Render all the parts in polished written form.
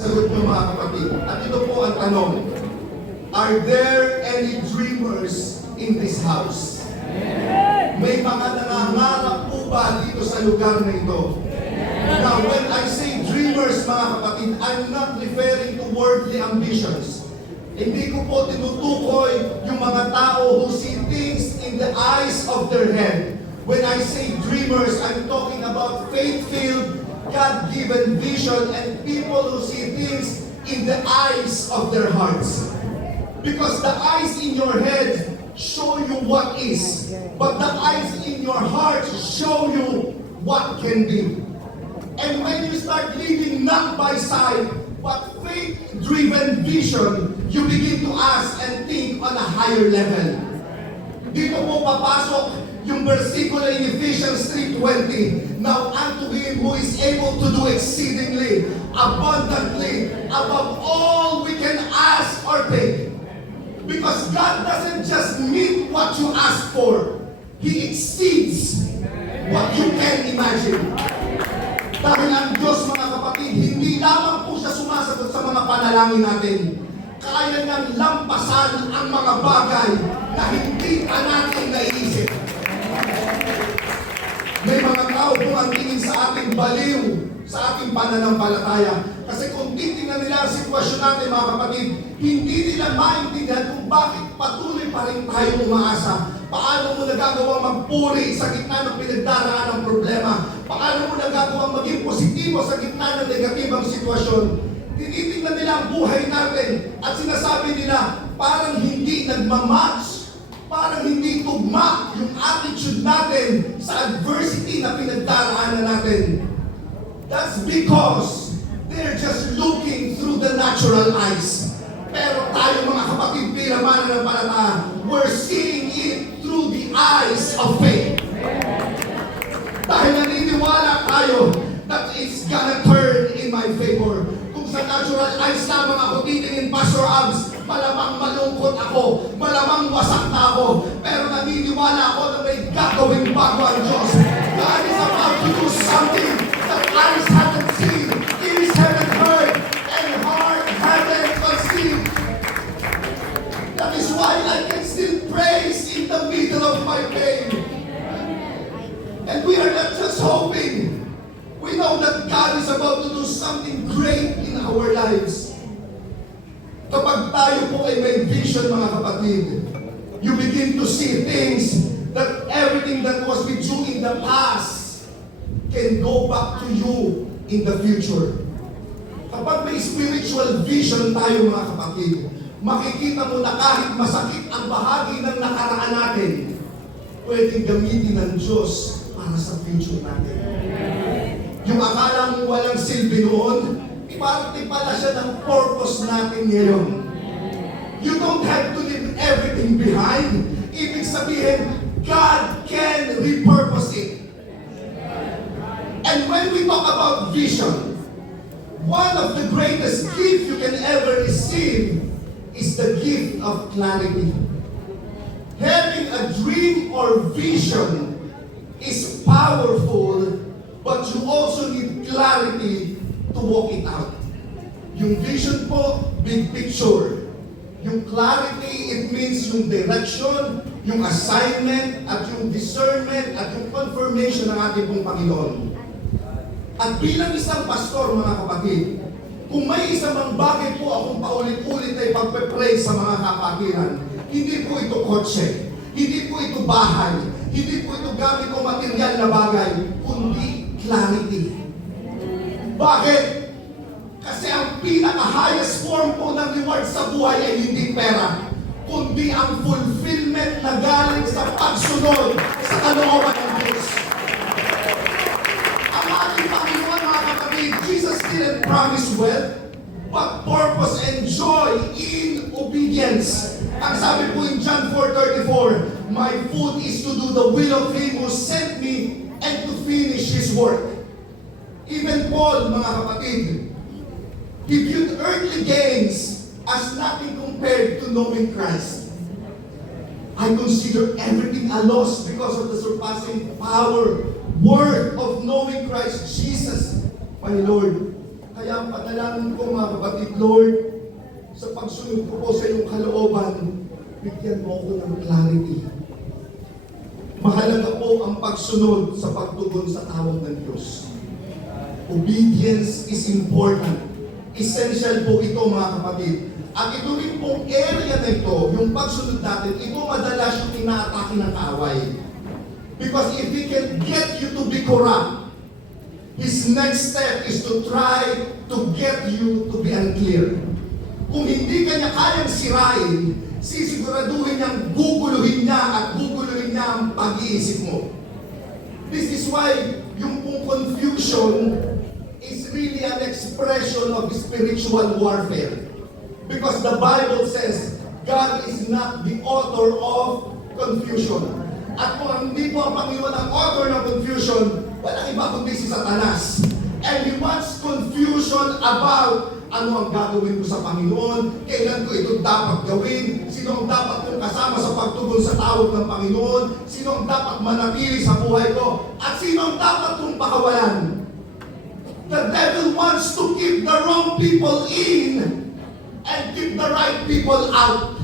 Sagot nyo mga kapatid. At ito po ang tanong. Are there any dreamers in this house? May mga nangangarap po ba dito sa lugar na ito? Now, when I say dreamers mga kapatid, I'm not referring to worldly ambitions. Hindi ko po tinutukoy yung mga tao who see things in the eyes of their head. When I say dreamers, I'm talking about faith-filled, God-given vision and people who see things in the eyes of their hearts. Because the eyes in your head show you what is, but the eyes in your heart show you what can be. And when you start living not by sight, but faith-driven vision, you begin to ask and think on a higher level. Dito po papasok yung versikulo in Ephesians 3:20. Now unto him who is able to do exceedingly, abundantly, above all we can ask or think. Because God doesn't just meet what you ask for, He exceeds what you can imagine. Dahil ang Diyos, mga kapatid, hindi lamang po siya sumasagot sa mga panalangin natin. Kaya niyang lampasan ang mga bagay na hindi pa natin naiisip. May mga tao po ang tingin sa ating baliw, sa ating pananampalataya. Kasi kung titingnan nila ang sitwasyon natin, mga kapatid, hindi nila maintindihan kung bakit patuloy pa rin tayo umaasa. Paano mo nagagawa magpuri sa gitna ng pinagdaraan ng problema? Paano mo nagagawa maging positibo sa gitna ng negatibang sitwasyon? Tinitingnan nila ang buhay natin at sinasabi nila parang hindi nagmamatch, parang hindi tugma yung attitude natin sa adversity na pinagdaraanan natin. That's because they're just looking through the natural eyes. Pero tayo mga kapatid, bilang mananampalataya, we're seeing it through the eyes of faith. Dahil naniniwala tayo that it's gonna turn in my favor. Kung sa natural eyes lamang ako titingin, Pastor Abs, malamang malungkot ako, malamang wasak na ako, pero naniniwala ako na may gagawing bago ang Diyos. God is about to do something that eyes haven't seen, ears haven't heard, and heart haven't conceived. That is why I can still praise in the middle of my pain. And we are not just hoping. We know that God is about to do something great in our lives. Kapag tayo po ay may vision, mga kapatid, you begin to see things that everything that was with you in the past can go back to you in the future. Kapag may spiritual vision tayo, mga kapatid, makikita mo na kahit masakit ang bahagi ng nakaraan natin, pwedeng gamitin ng Diyos para sa future natin. Yung akala mo walang silbi noon, parte pala siya ng purpose natin ngayon. You don't have to leave everything behind. Ibig sabihin, God can repurpose it. And when we talk about vision, one of the greatest gifts you can ever receive is the gift of clarity. Having a dream or vision is powerful, but you also need clarity to walk it out. Yung vision po, big picture. Yung clarity, it means yung direction, yung assignment, at yung discernment, at yung confirmation ng ating pong Panginoon. At bilang isang pastor, mga kapatid, kung may isang mang bagay po akong paulit-ulit na ipagpe-pray sa mga kapatiran, hindi po ito kotse, hindi po ito bahay, hindi po ito gamit o material na bagay, kundi clarity. Bakit? Kasi ang pinaka-highest form po ng reward sa buhay ay hindi pera, kundi ang fulfillment na galing sa pagsunod sa kalooban ng Diyos. Ang ating Panginoon, mga kapatid, Jesus didn't promise wealth, but purpose and joy in obedience. Ang sabi po in John 4:34, my food is to do the will of Him who sent me and to finish His work. Even Paul, mga kapatid, he viewed earthly gains as nothing compared to knowing Christ. I consider everything a loss because of the surpassing power, worth of knowing Christ Jesus, my Lord. Kaya ang panalangin ko mga kapatid, Lord, sa pagsunod ko po sa iyong kalooban, bigyan mo ako ng clarity. Mahalaga po ang pagsunod sa pagtugon sa tawag ng Diyos. Obedience is important. Essential po ito mga kapatid. At ito rin pong area na ito, yung pagsunod natin, ito madalas yung inaatake ng kaaway. Because if he can get you to be corrupt, his next step is to try to get you to be unclear. Kung hindi ka niya kayang sirain, sisiguraduhin niyang guguluhin niya at guguluhin niya ang pag-iisip mo. This is why yung pong confusion is really an expression of spiritual warfare. Because the Bible says, God is not the author of confusion. At kung hindi po ang Panginoon ang author ng confusion, walang iba kundi si Satanas. And he wants confusion about ano ang gagawin ko sa Panginoon, kailan ko ito dapat gawin, sino ang dapat kong kasama sa pagtugon sa tawag ng Panginoon, sino ang dapat manatili sa buhay ko, at sino ang dapat kong pakawalan. The devil wants to keep the wrong people in and keep the right people out.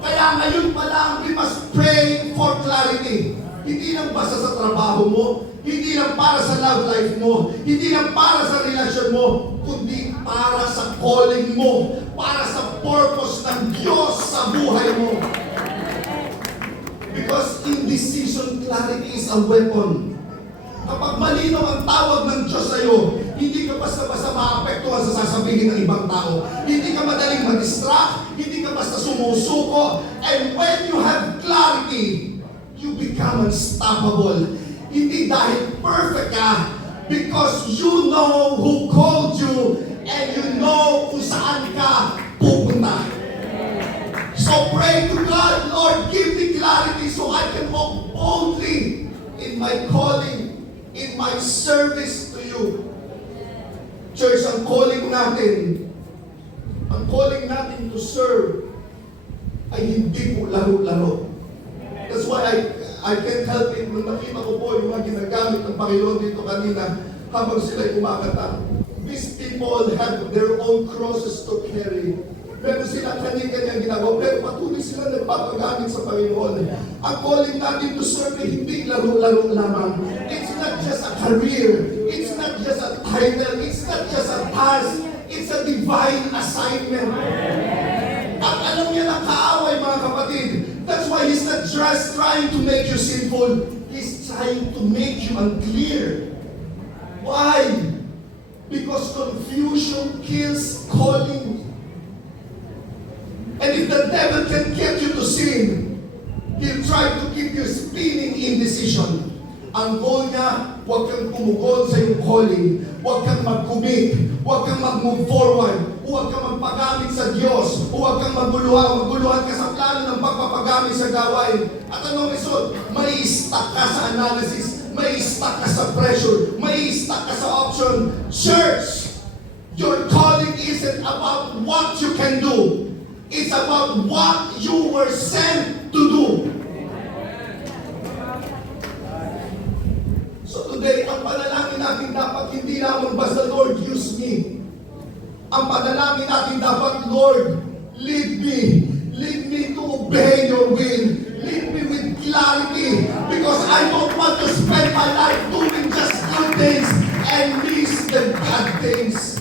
Kaya ngayon pa lang, we must pray for clarity. Hindi lang basta sa trabaho mo, hindi lang para sa love life mo, hindi lang para sa relasyon mo, kundi para sa calling mo, para sa purpose ng Diyos sa buhay mo. Because in this season, clarity is a weapon. Kapag malinaw ang tawag ng Diyos sa iyo, hindi ka basta-basta maapektuhan sa sasabihin ng ibang tao. Hindi ka madaling ma-distract, hindi ka basta sumusuko, and when you have clarity, you become unstoppable. Hindi dahil perfect ka, because you know who called you and you know kung saan ka pupunta. So pray to God, Lord, give me clarity so I can walk boldly in my calling, in my service to you. Church, ang calling natin to serve ay hindi po laro-laro. That's why I can't help it nung nakita ko po yung mga ginagamit ng Panginoon dito kanina habang sila'y kumakanta. These people have their own crosses to carry. Meron silang kanya-kanyang ginagawa, pero patuloy sila nagpapagamit sa Panginoon. Ang calling natin to serve ay hindi laro-laro lamang. It's not just a career. It's not just a title. It's not just a task. It's a divine assignment. At alam niya ng kaaway, mga kapatid. That's why he's not just trying to make you sinful. He's trying to make you unclear. Why? Because confusion kills calling. And if the devil can get you to sin, he'll try to keep you spinning indecision. Ang goal niya, huwag kang tumugon sa iyong calling. Huwag kang mag-commit. Huwag kang mag-move forward. Huwag kang magpagamit sa Diyos. Huwag kang maguluhan ka sa plano ng pagpapagamit sa gawain. At anong result? May stuck ka sa analysis. May stuck ka sa pressure. May stuck ka sa option. Church, your calling isn't about what you can do. It's about what you were sent to do. So today, ang panalangin natin dapat hindi lamang basta, Lord, use me. Ang panalangin natin dapat, Lord, lead me. Lead me to obey your will. Lead me with clarity. Because I don't want to spend my life doing just good things and miss the bad things.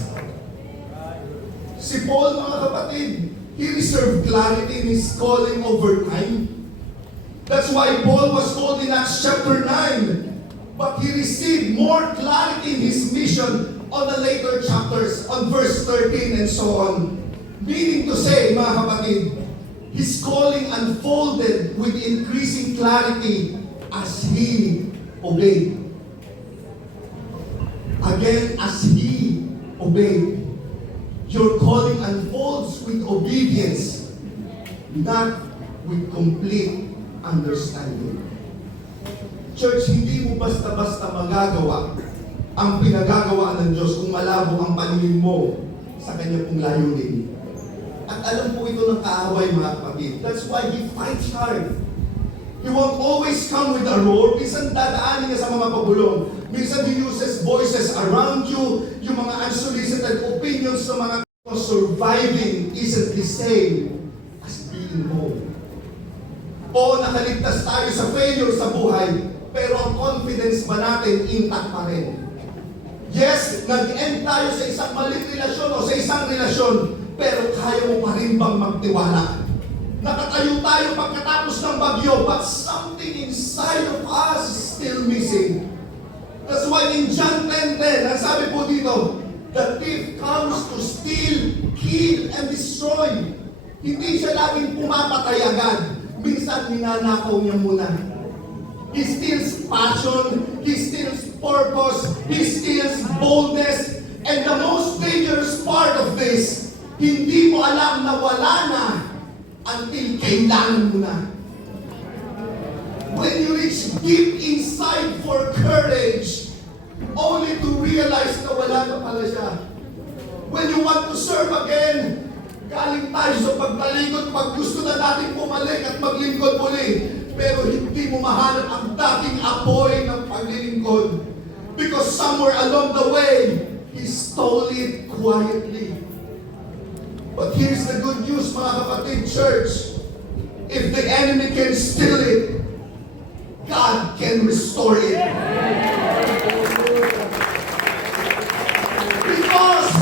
Si Paul, mga kapatid, he reserved clarity in his calling over time. That's why Paul was told in Acts chapter 9, but he received more clarity in his mission on the later chapters, on verse 13 and so on. Meaning to say, mga kapatid, his calling unfolded with increasing clarity as he obeyed. Again, as he obeyed. Your calling unfolds with obedience, not with complete understanding. Church, hindi mo basta-basta magagawa ang pinagagawa ng Diyos kung malabo ang paningin mo sa Kanya pong layunin. At alam po ito ng kaaway, mga kapatid. That's why he fights hard. He won't always come with a roar. Minsan dadaanin niya sa mga pabulong. Minsan He uses voices around you, yung mga unsolicited opinions ng mga surviving isn't the same as being whole. O nakaligtas tayo sa failure sa buhay, pero ang confidence ba natin intact pa rin? Yes, nag-end tayo sa isang maling relasyon o sa isang relasyon, pero kaya mo pa rin bang magtiwala? Nakatayo tayo pagkatapos ng bagyo, but something inside of us is still missing. That's why in John 10:10, ang sabi po dito, the thief comes to steal, kill, and destroy. Hindi siya laging pumapatay agad. Minsan ninanakaw niya muna. He steals passion, he steals purpose, he steals boldness, and the most dangerous part of this, hindi mo alam na wala na until kailangan mo na. When you reach deep inside for courage, only to realize na wala na pala siya. When you want to serve again, galing tayo sa pagtalikod, pag gusto na natin pumalik at maglingkod muli, pero hindi mo mahanap ang dating apoy ng paglilingkod. Because somewhere along the way, He stole it quietly. But here's the good news, mga kapatid, church. If the enemy can steal it, God can restore it. Because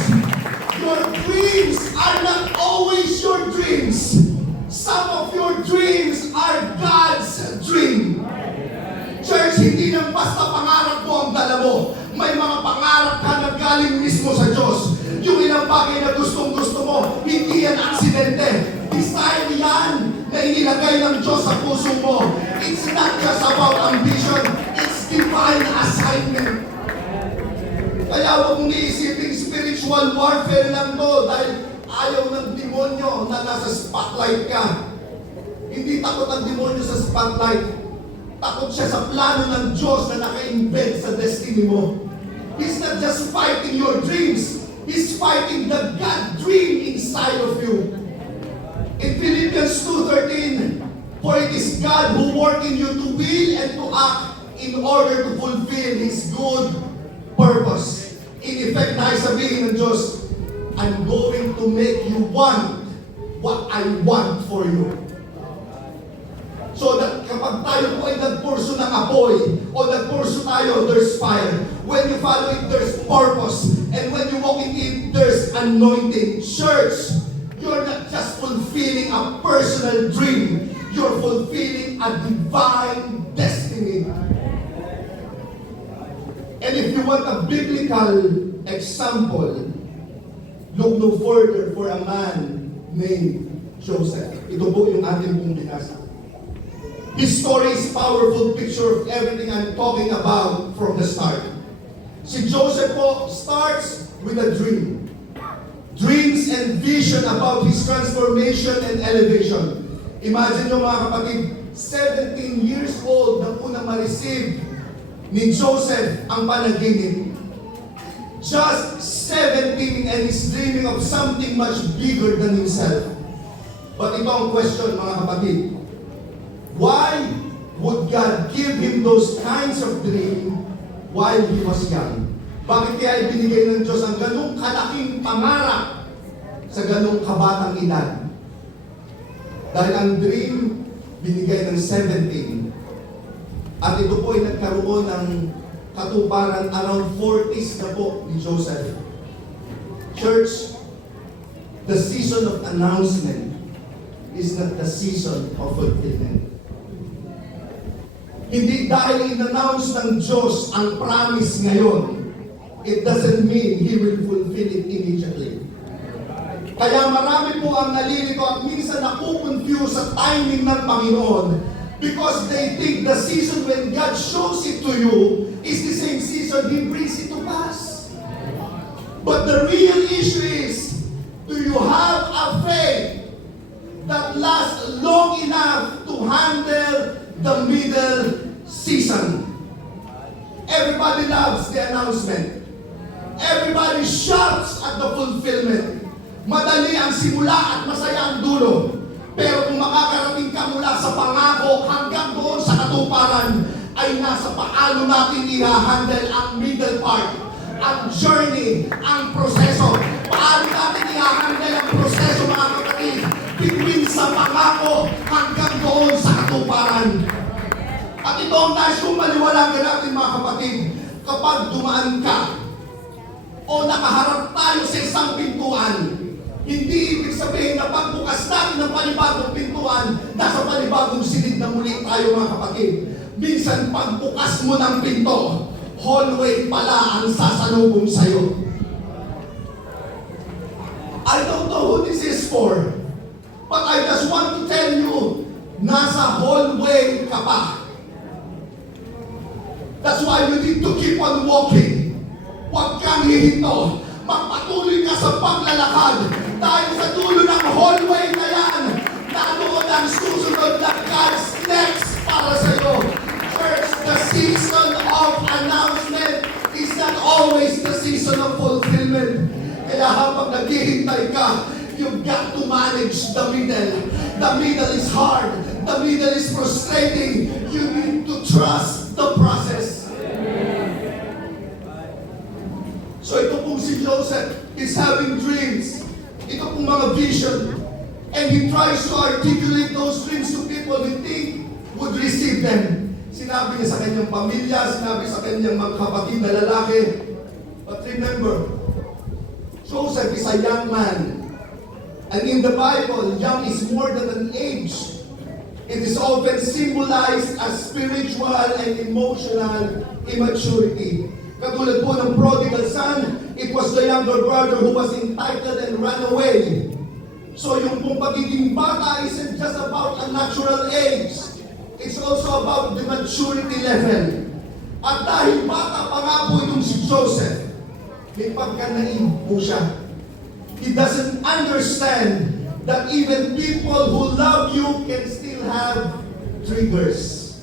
your dreams are not always your dreams. Some of your dreams are God's dream. Church, hindi lang basta pangarap mo ang dala mo. May mga pangarap ka na galing mismo sa Diyos. Yung ilang bagay na gustong-gusto mo, hindi yan aksidente. Desire yan na inilagay ng Diyos sa puso mo. It's not just about ambition, it's divine assignment. Kaya huwag mong iisipin spiritual warfare lang to dahil ayaw ng demonyo na nasa spotlight ka. Hindi takot ang demonyo sa spotlight. Takot siya sa plano ng Diyos na naka-embed sa destiny mo. He's not just fighting your dreams. He's fighting the God dream inside of you. In Philippians 2:13, for it is God who work in you to will and to act in order to fulfill His good purpose. In effect, na sabihin ng Diyos, I'm going to make you want what I want for you. So that kapag tayo po ay nagpurso ng apoy o nagpurso tayo, there's fire. When you follow it, there's purpose. And when you walk in it, there's anointing. Church, you're not just fulfilling a personal dream. You're fulfilling a divine destiny. And if you want a biblical example, look no further for a man named Joseph. Ito po yung ating pong binasa. His story is a powerful picture of everything I'm talking about from the start. Si Joseph po starts with a dream. Dreams and vision about his transformation and elevation. Imagine nyo mga kapatid, 17 years old na unang ma-receive ni Joseph ang panaginip. Just 17 and he's dreaming of something much bigger than himself. But ito ang question mga kapatid. Why would God give him those kinds of dream while he was young? Bakit kaya ibinigay ng Diyos ang ganung kalaking pangarap sa ganung kabatang edad? Dahil ang dream binigay ng 17. At ito po ay nagkaroon ng katuparan around 40s na po ni Joseph. Church, the season of announcement is not the season of fulfillment. Hindi dahil in-announce ng Diyos ang promise ngayon, it doesn't mean He will fulfill it immediately. Kaya marami po ang nalilito at minsan nakukonfuse sa timing ng Panginoon because they think the season when God shows it to you is the same season He brings it to pass. But the real issue is, do you have a faith that lasts long enough to handle the middle season? Everybody loves the announcement. Everybody shouts at the fulfillment. Madali ang simula at masaya ang dulo. Pero kung makakarating ka mula sa pangako hanggang doon sa katuparan, ay nasa paano natin i-handle ang middle part, ang journey, ang proseso. Paano natin i-handle ang proseso, mga kapatid, between sa pangako hanggang doon sa katuparan. At ito ang nais kong maliwalagan natin, mga kapatid, kapag dumaan ka o nakaharap tayo sa isang pintuan, hindi ibig sabihin na pagbukas natin ng panibagong pintuan, nasa panibagong silid na muli tayo, mga kapatid. Minsan pagbukas mo ng pinto, hallway pala ang sasalubong sa'yo. I don't know who this is for, but I just want to tell you, nasa hallway ka pa. That's why you need to keep on walking. Huwag kang hihinto. Magpatuloy ka sa paglalakad. Dahil sa dulo ng hallway na yan, naroon ang susunod na God's next para sa iyo. Church, the season of announcement is not always the season of fulfillment. Kaya habang naghihintay ka, you've got to manage the middle. The middle is hard. The middle is frustrating. You need to trust the process. So ito pong si Joseph is having dreams. Ito pong mga vision. And he tries to articulate those dreams to people he think would receive them. Sinabi niya sa kanyang pamilya, sinabi sa kanyang mga kapatid na lalaki. But remember, Joseph is a young man. And in the Bible, young is more than an age. It is often symbolized as spiritual and emotional immaturity. Katulad po ng prodigal son, it was the younger brother who was entitled and ran away. So yung pong pagiging bata isn't just about a natural age. It's also about the maturity level. At dahil bata pa nga po itong si Joseph, may pagka-naive po siya. He doesn't understand that even people who love you can still have triggers.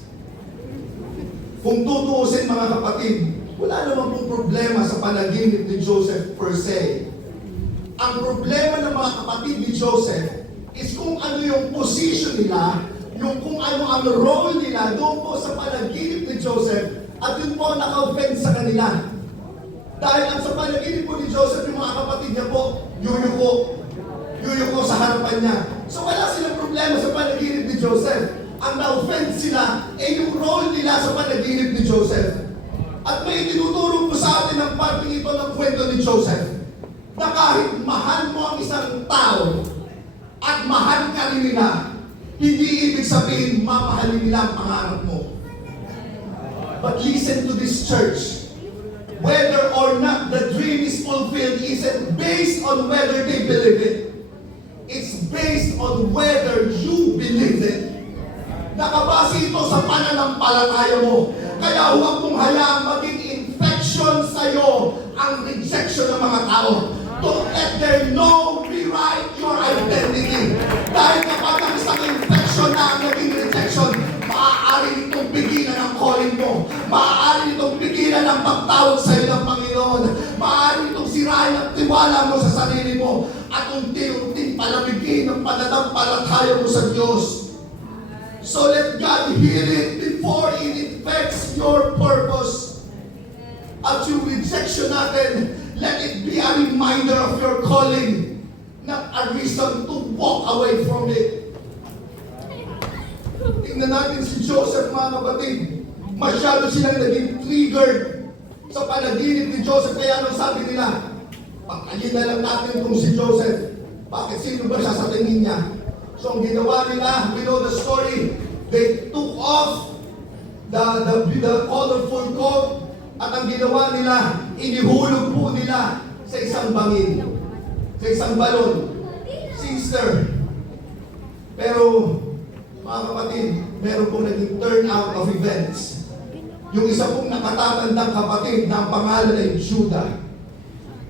Kung tutuusin, mga kapatid, wala naman pong problema sa panaginip ni Joseph per se. Ang problema ng mga kapatid ni Joseph is kung ano yung position nila, yung kung ano ang role nila doon po sa panaginip ni Joseph, at yun po ang naka-offend sa kanila. Dahil ang sa panaginip po ni Joseph, yung mga kapatid niya po, yuyuko sa harapan niya. So wala silang problema sa panaginip ni Joseph. Ang na-offend sila ay yung role nila sa panaginip ni Joseph. At may tinuturo po sa atin ang parting ito ng kwento ni Joseph, na kahit mahal mo ang isang tao at mahal ka rin nila, hindi ibig sabihin mamahalin nila ang pangarap mo. But listen to this, church. Whether or not the dream is fulfilled isn't based on whether they believe it. It's based on whether you believe it. Nakabase ito sa pananampalataya mo. Kaya huwag mong hayaang maging infection sa'yo ang rejection ng mga tao. Don't let them know, rewrite your identity. Dahil kapag ang isang infection na ang naging rejection, maaari nitong pigilan ang calling mo. Maaari nitong pigilan ang pagtawag sa'yo ng Panginoon. Maaari nitong sirain ang tiwala mo sa sarili mo. At unti-unting palamigin ang pananampalataya mo sa Diyos. So let God heal it before it infects your purpose. At yung rejection natin, let it be a reminder of your calling, not a reason to walk away from it. Tingnan natin si Joseph, mga kapatid. Masyado silang naging triggered sa panaginip ni Joseph. Kaya anong sabi nila? Pagkalin na lang natin kung si Joseph. Bakit sino ba siya sa tingin niya? So ang ginawa nila, we know the story, they took off the colorful coat, at ang ginawa nila, inihulog po nila sa isang bangin, sa isang balon, sister. Pero, mga kapatid, meron pong naging turnout of events. Yung isa pong nakatatandang kapatid na ang pangalan ay Judah,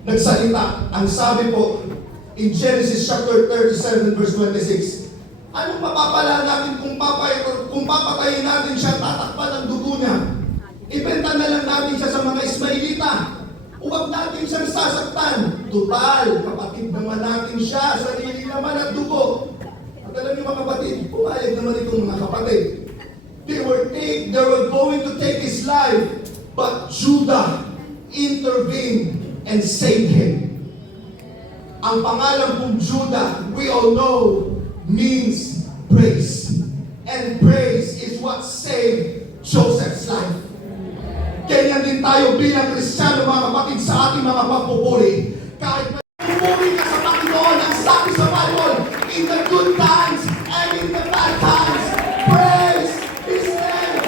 nagsalita. Ang sabi po, in Genesis chapter 37 verse 26, anong mapapala natin kung papatayin natin siya, tatakpan ng dugo niya? Ibenta na lang natin siya sa mga Ismailita. Huwag natin siyang sasaktan. Tutal, kapatid naman natin siya, sarili naman at dugo. At alam niyo mga kapatid, pumayag naman itong mga kapatid. They were going to take his life, but Judah intervened and saved him. Ang pangalan pong Judah, we all know, means praise. And praise is what saved Joseph's life. Kaya din tayo bilang Kristiyano, mga kapatid, sa ating mga pagpupuri. Kahit na pupuri ka sa Panginoon, ang sabi sa Bible, in the good times and in the bad times, praise His name.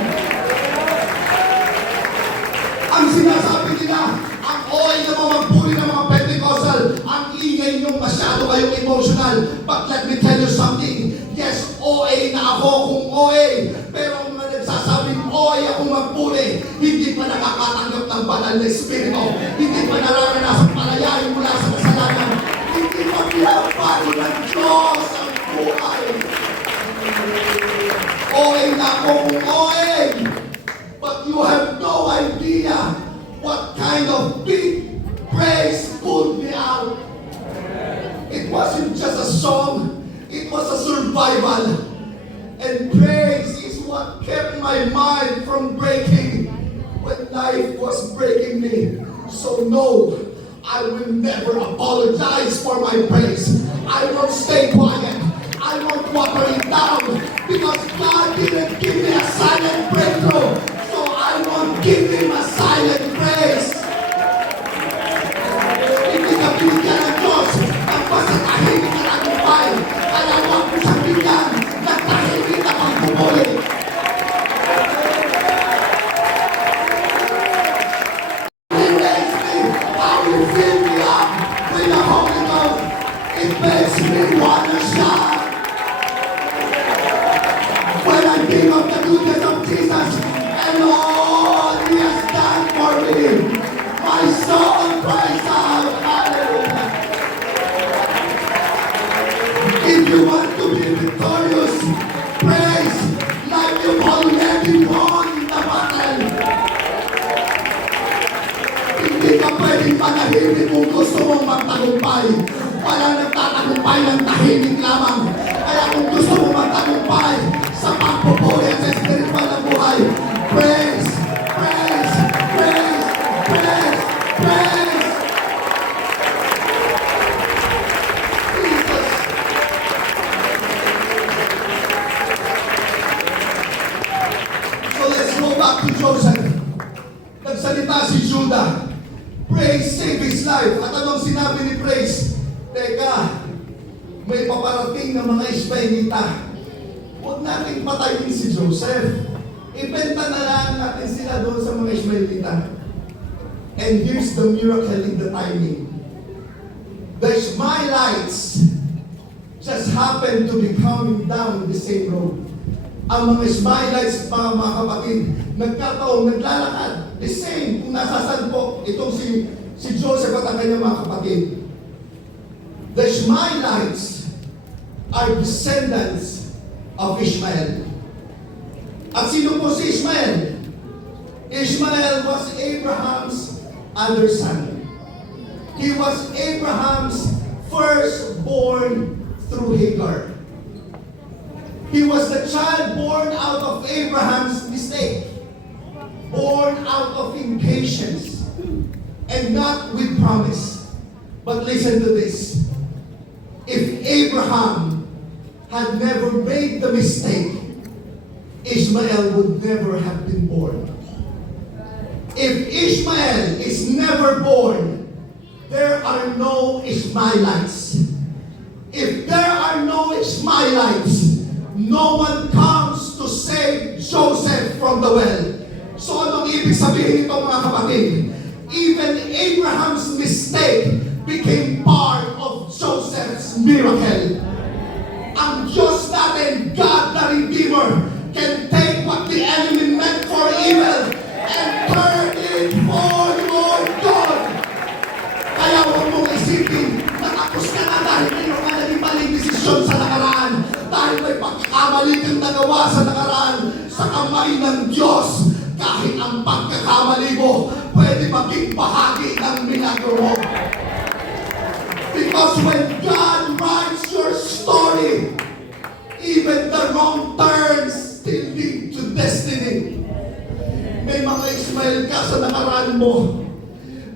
Ang sinasabi nila, ang OA na mga magpuri ng mga Pentecostal, ang ingay nyo masyado kayong emotional. But let me tell you something, yes, OA na ako kung OA, pero ang mga nagsasabing OA ako magpuri, hindi pa nakakatanggap ng banal na Espiritu, hindi pa nararanasan palayain mula sa kasalanan, hindi pa pinapago ng Diyos ang buhay. OA na ako kung OA, but you have no idea what kind of big praise pulled me out. It wasn't just a song, it was a survival. And praise is what kept my mind from breaking when life was breaking me. So no, I will never apologize for my praise. I won't stay quiet. I won't water it down because God didn't give me a silent breakthrough. So I won't give Him a silent praise. Hindi ka binigyan ng Diyos ang pasatahimik na tagumpay. Kaya huwag mo siyang bigyan ng tahimik na pagpupuli. He makes me, how you fill me up with the Holy Ghost. It makes me wanna shout. When I think of the goodness of Jesus and all He has done for me, my soul cries out, hallelujah. If you want to be victorious, praise like you've already won the battle. Hindi ka pwedeng manahimik kung gusto mong magtagumpay. Wala nagtatagumpay ng tahimik lamang. Kaya kung gusto mong magtagumpay sa pagpupuri at sa spiritual na buhay, praise, praise, praise, praise, praise. Jesus. So let's go back to Joseph. Nagsalita si Judah. Praise saved his life. At anong sinabi ni Praise? Teka, may paparating na mga Ismaelita. Huwag natin patayin si Joseph. Ibenta na lang natin sila doon sa mga Ismaelita. And here's the miracle in the timing. The Ishmaelites just happened to be coming down the same road. Ang mga Ishmaelites, mga kapatid, nagkataong naglalakad. The same, kung nasasan po, itong si Joseph at ang kanyang mga kapatid. The Ishmaelites are descendants of Ishmael. At sino po si Ishmael? Ishmael was Abraham's other son. He was Abraham's firstborn through Hagar. He was the child born out of Abraham's mistake, born out of impatience, and not with promise. But listen to this. If Abraham had never made the mistake, Ishmael would never have been born. If Ishmael is never born, there are no Ishmaelites. If there are no Ishmaelites, no one comes to save Joseph from the well. So anong ibig sabihin ito, mga kapatid? Even Abraham's mistake became part of Joseph's miracle. Ang Diyos natin, God the Redeemer, can take what the enemy meant for evil and turn it for your good. Kaya huwag mong isipin na tapos ka na dahil mayroon ka naging maling desisyon sa nakaraan, dahil may pagkakamali kang nagawa sa nakaraan sa kamay ng Diyos. Kahit ang pagkakamali mo, pwede maging bahagi ng milagro mo. Because when God writes your story, Even the wrong turns still lead to destiny. May mga Ismael ka sa nakaraan mo.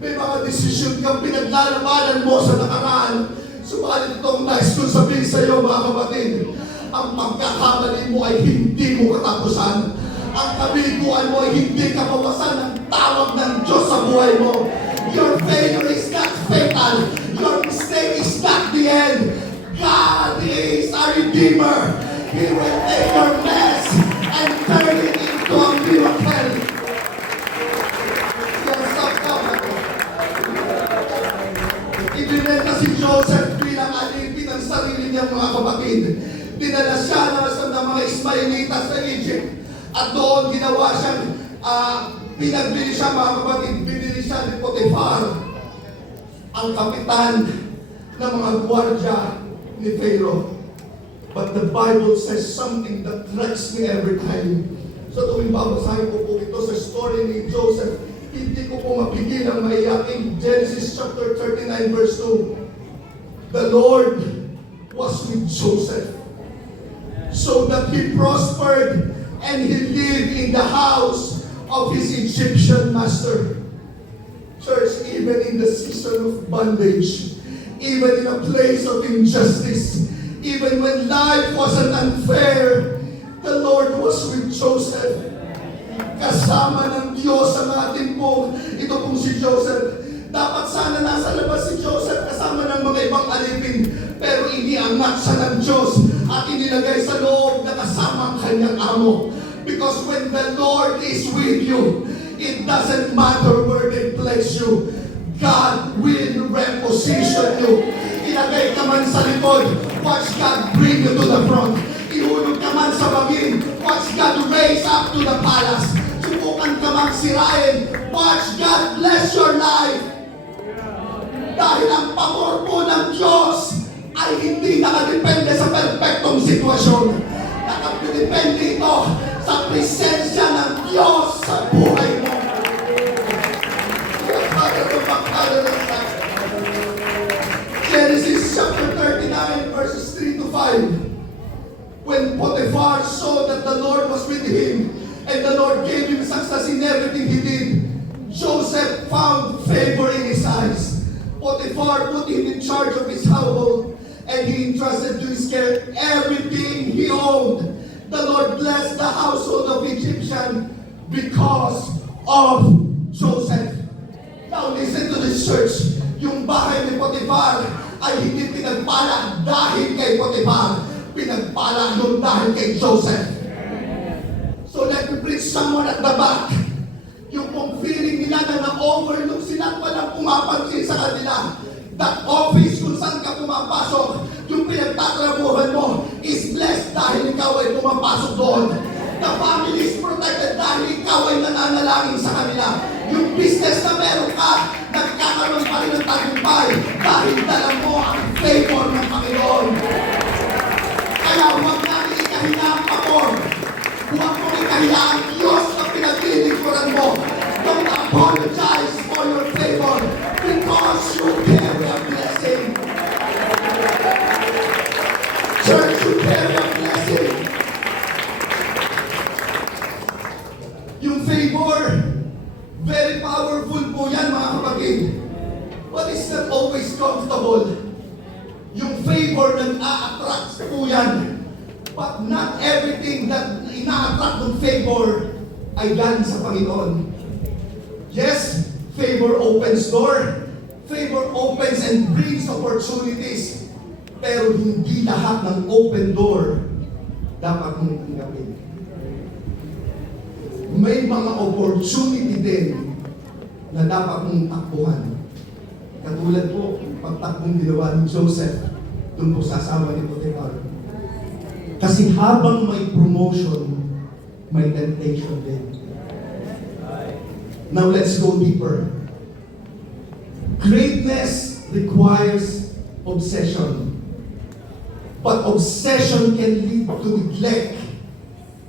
May mga desisyon kang pinaglalabanan mo sa nakaraan. Subalit itong nais kong sabihin sa iyo, mga kapatid, ang pagkakamali mo ay hindi mo katapusan. Ang kabiguan mo ay hindi kapawasan ng tawag ng Diyos sa buhay mo. Your failure is not fatal. Your mistake is not the end. God is a redeemer. He will take your mess and turn it into a miracle. Ibinenta si Joseph bilang alipin ng sarili niyang mga kapatid. Dinala siya ng mga Ismaelitas sa Egypt. At doon ginawa siyang, pinagbili siya mga kapatid, binili siya ni Potiphar, ang kapitan ng mga gwardya ni Pharaoh. But the Bible says something that strikes me every time. So tuwing babasahin ko po ito sa story ni Joseph, hindi ko po mapigilang maiyak. In Genesis chapter 39 verse 2, the Lord was with Joseph so that he prospered and he lived in the house of his Egyptian master. Church, even in the season of bondage, even in a place of injustice, even when life wasn't unfair, the Lord was with Joseph. Kasama ng Diyos ang ating pong, ito pong si Joseph. Dapat sana nasa labas si Joseph kasama ng mga ibang alipin, pero iniangat siya ng Diyos at inilagay sa loob na kasama ang kanyang amo. Because when the Lord is with you, it doesn't matter where they place you. God will reposition you. Ilagay ka man sa likod, watch God bring you to the front. Ihulog ka man sa bangin, watch God raise up to the palace. Subukan ka man sirain, watch God bless your life. Dahil ang pamor po ng Diyos ay hindi nakadepende sa perfectong sitwasyon. Nakadepende ito sa presensya ng Diyos sa buhay mo. Genesis chapter 39 verses 3 to 5. When Potiphar saw that the Lord was with him and the Lord gave him success in everything he did, Joseph found favor in his eyes. Potiphar put him in charge of his household and he entrusted to his care everything he owned. The Lord blessed the household of Egyptian because of Joseph. Now listen to this, church. Yung bahay ni Potiphar ay hindi pinagpala dahil kay Potiphar. Pinagpala yun dahil kay Joseph. So let me preach someone at the back. Yung pong feeling nila na na-overlook sila at walang pumapansin sa kanila. That office kung saan ka pumapasok, yung pinagtatrabuhan mo is blessed dahil ikaw ay pumapasok doon. The family is protected dahil ikaw ay nananalangin sa kanila. Yung business na meron ka, nagkakaroon pa rin ng tagumpay dahil dala mo ang favor ng Panginoon. Kaya huwag natin ikahiya ang pamor. Huwag mo ikahiya ang Diyos na pinaglilingkuran mo. Don't apologize for your favor because you carry a blessing. Church, you carry a blessing. Yung favor, very powerful po yan, mga kapatid. But it's not always comfortable. Yung favor nag-a-attract po yan. But not everything that ina-attract ng favor ay galing sa Panginoon. Yes, favor opens door. Favor opens and brings opportunities. Pero hindi lahat ng open door dapat mong tanggapin. May mga opportunity din na dapat mong takbuhan. Katulad po, pagtakbong ginawa ni Joseph, dun po sa asawa ni Potiphar. Kasi habang may promotion, may temptation din. Now let's go deeper. Greatness requires obsession. But obsession can lead to neglect.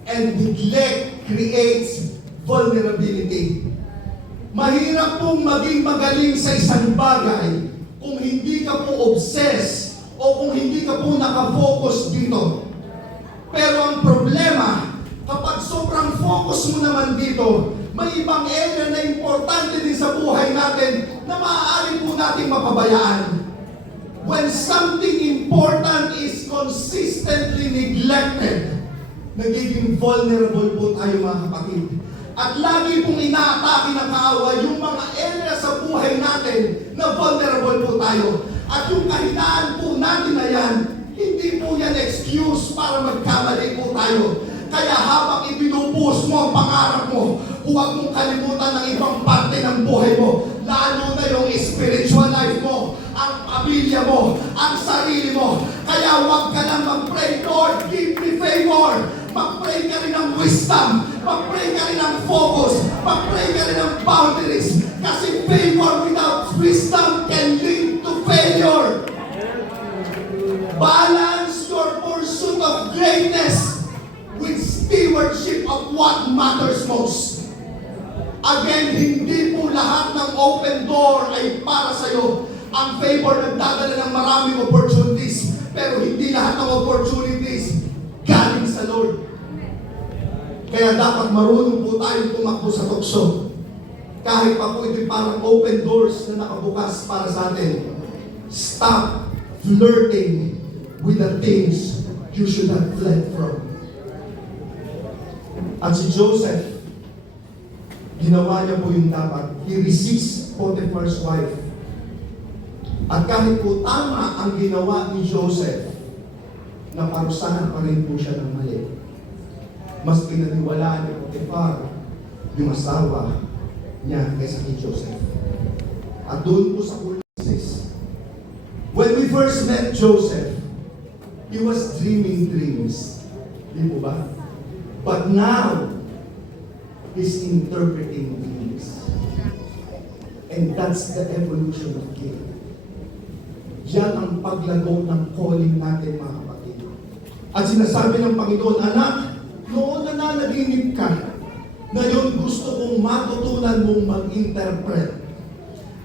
And neglect creates vulnerability. Mahirap pong maging magaling sa isang bagay kung hindi ka po obsess o kung hindi ka po nakafocus dito. Pero ang problema, kapag sobrang focus mo naman dito, may ibang area na importante din sa buhay natin na maaari po nating mapabayaan. When something important is consistently neglected, nagiging vulnerable po tayo mga kapatid. At lagi pong inaatake ng kaaway yung mga area sa buhay natin na vulnerable po tayo. At yung kahinaan po natin na yan, hindi po yan excuse para magkamali po tayo. Kaya habang ibinubuhos mo ang pangarap mo, huwag mong kalimutan ng ibang parte ng buhay mo. Lalo na yung spiritual life mo, ang pamilya mo, ang sarili mo. Kaya huwag ka lang mag-pray, Lord, give me favor. Mag-pray ka rin ng wisdom. Mag-pray ka rin ng focus. Mag-pray ka rin ng boundaries. Kasi favor without wisdom can lead to failure. Balance your pursuit of greatness with stewardship of what matters most. Again, hindi po lahat ng open door ay para sa'yo. Ang favor nagdadala ng maraming opportunities, pero hindi lahat ng opportunities galing sa Lord. Kaya dapat marunong po tayong tumakbo sa tukso. Kahit pa po ito parang open doors na nakabukas para sa atin. Stop flirting with the things you should have fled from. At si Joseph, ginawa niya po yung dapat. He resists Potiphar's wife. At kahit po tama ang ginawa ni Joseph, naparusahan pa rin po siya ng mali. Mas pinaniwalaan ni Potiphar yung asawa niya kaysa kay Joseph. At doon po sa Genesis, when we first met Joseph, he was dreaming dreams. Di po ba? But now, he's interpreting dreams. And that's the evolution of gift. Yan ang paglago ng calling natin, mga kapatid. At sinasabi ng Panginoon, anak, noon na nanaginip ka, ngayon gusto kong matutunan mong mag-interpret.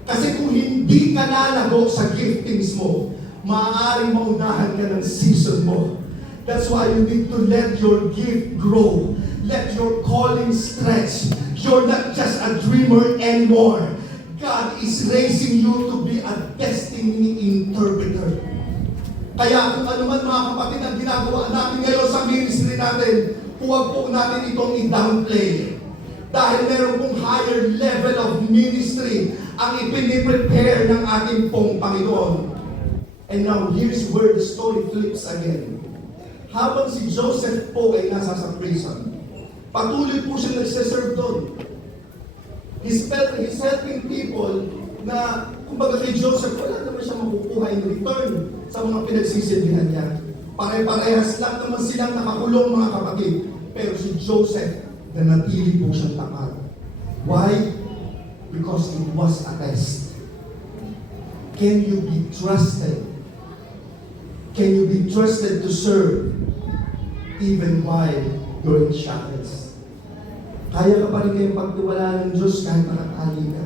Kasi kung hindi ka lalago sa giftings mo, maaaring maunahan ka ng season mo. That's why you need to let your gift grow. Let your calling stretch. You're not just a dreamer anymore. God is raising you to be a destiny interpreter. Kaya kung ano man mga kapatid ang ginagawa natin ngayon sa ministry natin, huwag po natin itong i-downplay. Dahil meron pong higher level of ministry ang ipiniprepare ng ating pong Panginoon. And now, here's where the story flips again. Habang si Joseph po ay nasa sa prison, patuloy po siya nagsiserve doon. He's helping people na, kumbaga kay Joseph, wala naman siya makukuha in return sa mga pinagsisilbihan niya. Pare-parehas lang naman silang nakakulong, mga kapatid. Pero si Joseph, nanatili po siyang tapat. Why? Because it was a test. Can you be trusted? Can you be trusted to serve even while you're in shackles? Kaya ka pa rin kayong pagtiwalaan ng Diyos kahit nakatali ka?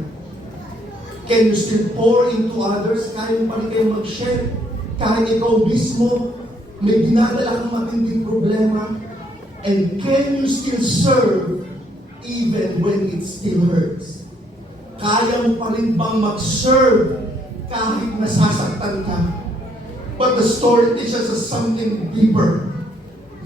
Can you still pour into others? Kaya pa rin kayong mag-share kahit ikaw mismo may dinadala kang matinding problema? And can you still serve even when it still hurts? Kaya mo pa rin bang mag-serve kahit nasasaktan ka? But the story teaches us something deeper.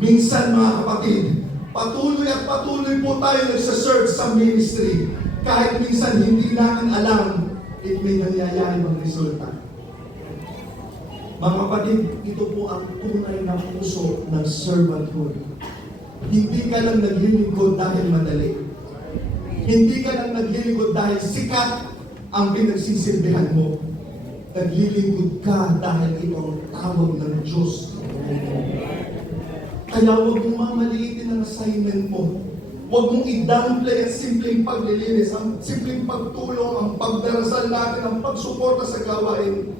Minsan mga kapatid, patuloy at patuloy po tayo nagsaserve sa ministry. Kahit minsan hindi natin alam, it may nangyayari ang resulta. Mga kapatid, ito po ang tunay na puso ng servanthood. Hindi ka lang naglilingkod dahil madali. Hindi ka lang naglilingkod dahil sikat ang pinagsisilbihan mo. Naglilingkod ka dahil ito ang tawag ng Diyos. Kaya huwag mong mamaliitin ang assignment mo. Huwag mong i-downplay ang simpleng paglilinis, ang simpleng pagtulong, ang pagdarasal natin, ang pagsuporta sa gawain.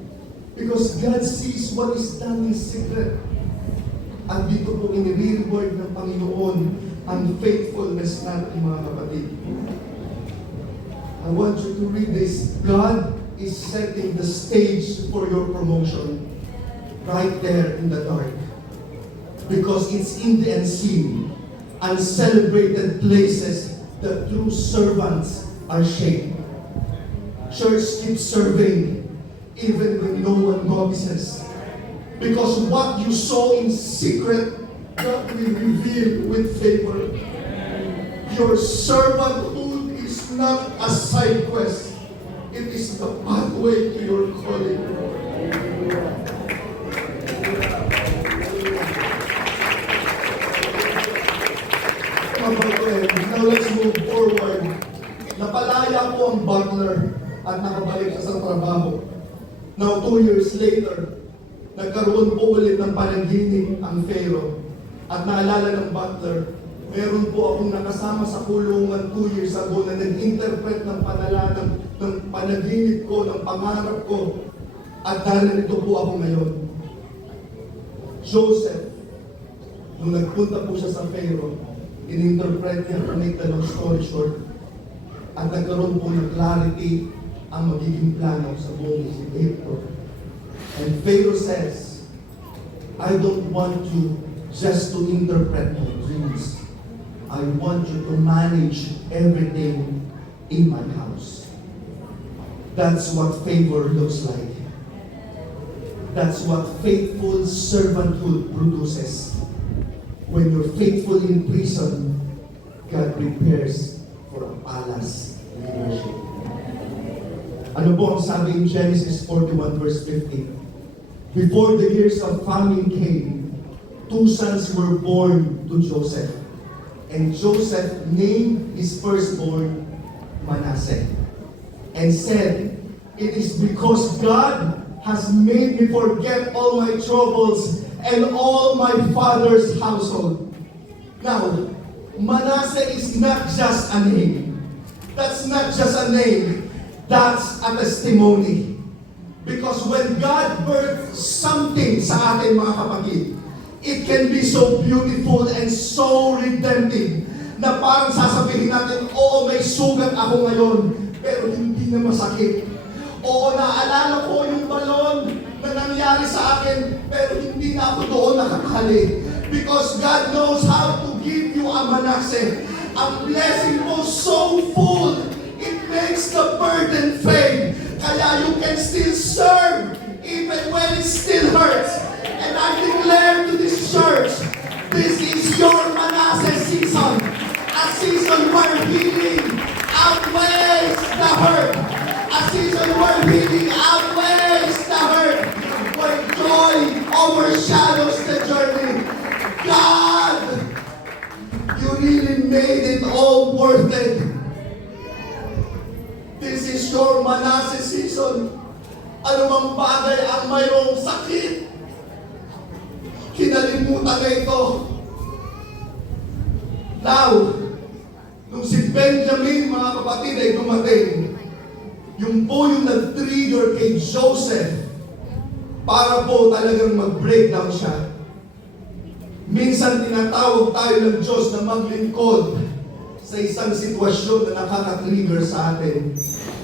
Because God sees what is done in secret. At dito po inire-reward ng Panginoon ang faithfulness natin, mga kapatid. I want you to read this. God is setting the stage for your promotion right there in the dark. Because it's in the unseen, uncelebrated places that true servants are shaped. Church keeps serving even when no one notices. Because what you sow in secret, God will reveal with favor. Your servanthood is not a side quest. It is the pathway to your calling. Now let's move forward. Napalaya po ang butler at nakabalik siya sa trabaho. Now 2 years later, nagkaroon po ulit ng panaginip ang Pharaoh. At naalala ng butler, meron po akong nakasama sa kulungan 2 years ago na nag-interpret ng ng panaginip ko, ng pangarap ko. At narito po ako ngayon. Joseph, nung nagpunta po siya sa Pharaoh, in-interpret niya, to make the long story short, at nagkaroon po ng clarity ang magiging plano sa buong Egypto. And Pharaoh says, I don't want you just to interpret my dreams. I want you to manage everything in my house. That's what favor looks like. That's what faithful servanthood produces. When you're faithful in prison, God prepares for a palace leadership. Ano po ang sabi in Genesis 41 verse 15? Before the years of famine came, 2 sons were born to Joseph. And Joseph named his firstborn Manasseh. And said, it is because God has made me forget all my troubles and all my father's household. Now, Manasseh is not just a name. That's not just a name. That's a testimony. Because when God births something sa atin mga kapatid, it can be so beautiful and so redemptive na parang sasabihin natin, oo, may sugat ako ngayon, pero hindi na masakit. Oo, naalala ko yung balon na nangyari sa akin, pero hindi na ako doon nakakali. Because God knows how to give you a Manasseh. Ang blessing mo so full, it makes the burden fade. Kaya you can still serve, even when it still hurts. And I declare to this church, this is your Manasseh season. A season where healing outweighs the hurt. A season where healing outweighs the hurt. Where joy overshadows the journey. God, you really made it all worth it. This is your Manasseh season. Anumang bagay ang mayroong sakit, kinalimutan na ito. Now, nung si Benjamin, mga kapatid, ay dumating, yung po yung nag-trigger kay Joseph para po talagang mag-breakdown siya. Minsan tinatawag tayo ng Diyos na maglingkod sa isang sitwasyon na nakaka-trigger sa atin.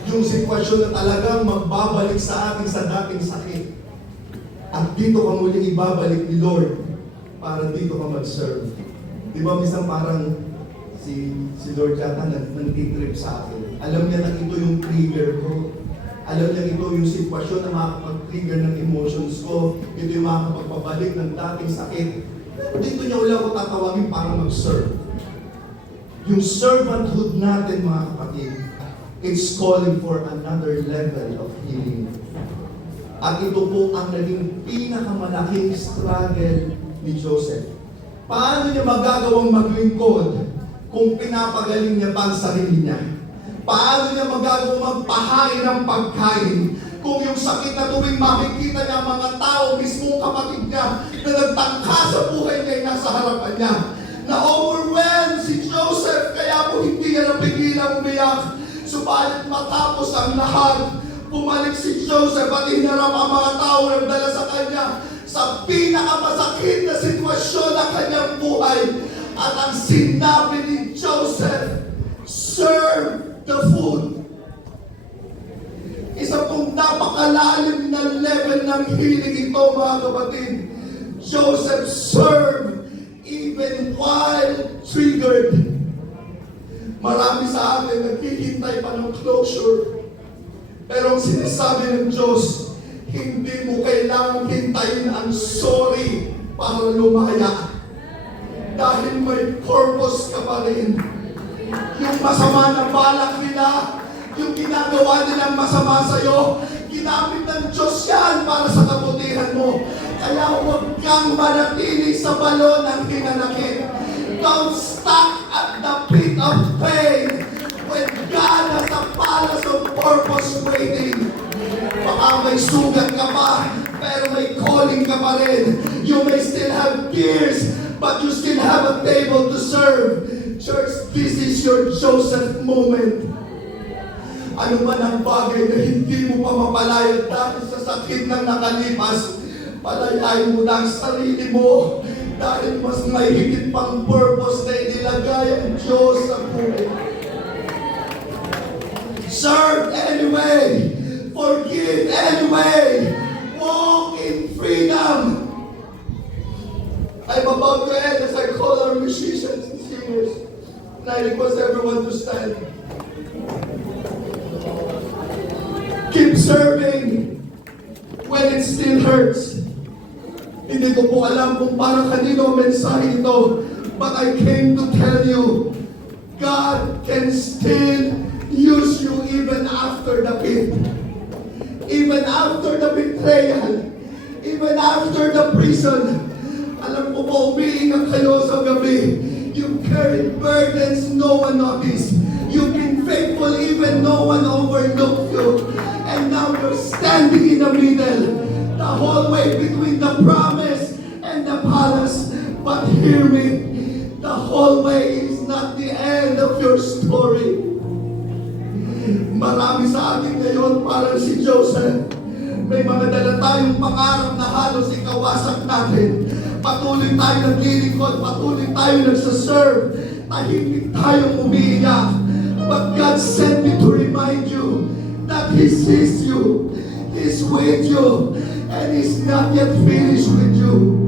Yung sitwasyon na talagang magbabalik sa atin sa dating sakit. At dito ka muling ibabalik ni Lord para dito ka mag-serve. Di ba minsan parang si Lord yata nag-trip sa akin. Alam niya na ito yung trigger ko. Alam niya ito yung sitwasyon na makakapag-trigger ng emotions ko. Ito yung makakapagpabalik ng dating sakit. Dito niya wala ko tatawagin para mag-serve. Yung servanthood natin, mga kapatid, it's calling for another level of healing. At ito po ang naging pinakamalaking struggle ni Joseph. Paano niya magagawang maglingkod kung pinapagaling niya pa ang sarili niya? Paano niya magagawang magpahain ng pagkain kung yung sakit na tuwing makikita niya mga tao, mismo kapatid niya, na nagtangka sa buhay niya ay nasa harapan niya? Na-overwhelmed si Joseph, kaya po hindi niya napigilang umiyak. Subalit matapos ang lahat, bumalik si Joseph at hinarap ang mga tao na dala sa kanya sa pinakamasakit na sitwasyon ng kanyang buhay. At ang sinabi ni Joseph, serve the food. Isa pong napakalalim na level ng healing ito, mga kapatid. Joseph served even while triggered. Marami sa atin naghihintay pa ng closure. Pero ang sinasabi ng Diyos, hindi mo kailangang hintayin ang sorry para lumaya. Dahil may purpose ka pa rin. Yung masama na balak nila, yung ginagawa nilang masama sa'yo, ginamit ng Diyos yan para sa kabutihan mo. Kaya huwag kang manatili sa balon ng hinanakit. Don't stuck at the pit of pain when God has a palace of purpose waiting. Baka may sugat ka pa, pero may calling ka pa rin. You may still have tears, but you still have a table to serve. Church, this is your Joseph moment. Ano man ang bagay na hindi mo pa mapalayag dahil sa sakit ng nakalipas, palayain mo na ang sarili mo dahil mas may higit pang purpose na inilagay ang Diyos sa buhay. Serve anyway. Forgive anyway. Walk in freedom. I'm about to end as I call our musicians and singers. And I request everyone to stand. Keep serving when it still hurts. Hindi ko po alam kung para kanino ang mensahe ito, but I came to tell you, God can still use you even after the pit. Even after the betrayal, even after the prison. Alam ko po, umiingat kayo sa gabi. You carried burdens no one noticed. You've been faithful even no one overlooked you. And now you're standing in the middle, the whole way between the promise and the palace. But hear me, the whole way is not the end of your story. Marami sa atin ngayon parang si Joseph. May mga dala tayong pangarap na halos ikawasak natin. Patuloy tayo naglilingkod, patuloy tayo nagsaserve, tahimik tayong umiiyak. But God sent me to remind you that He sees you, He's with you, and He's not yet finished with you.